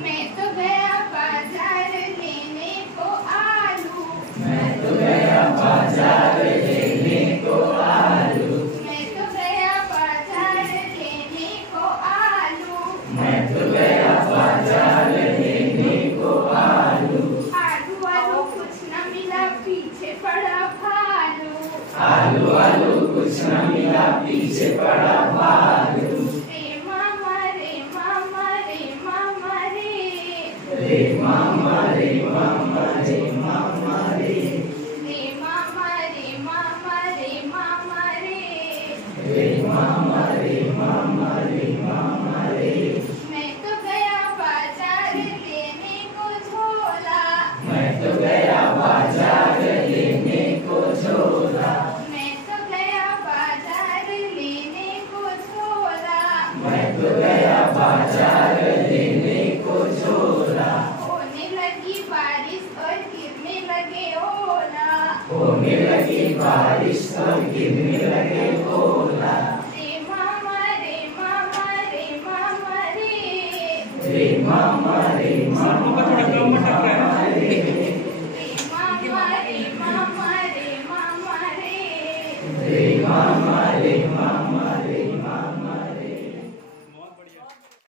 मैं तो गया बाजार लेने को आलू। मैं तो गया बाजार लेने को आलू। मैं तो गया बाजार लेने को आलू। मैं तो गया बाजार लेने को आलू। आलू आलू कुछ न मिला पीछे पड़ा भालू। आलू आलू कुछ न मिला पीछे पड़ा भालू। रे मामा रे मामा रे मामा रे। रे मामा रे मामा रे मामा रे। रे मामा रे मामा रे मामा रे। रे मामा रे मामा रे मामा रे। मैं तो गया बाजार लेने को झोला। मैं तो गया बाजार लेने को झोला। मैं तो गया बाजार लेने को झोला। मैं तो गया बाजार लेने को झोला। होने लगी बारिश और गिरने लगे ओला। होने लगी बारिश और गिरने लगे ओला। रे मामा रे मामा रे मामा रे। रे मामा रे मामा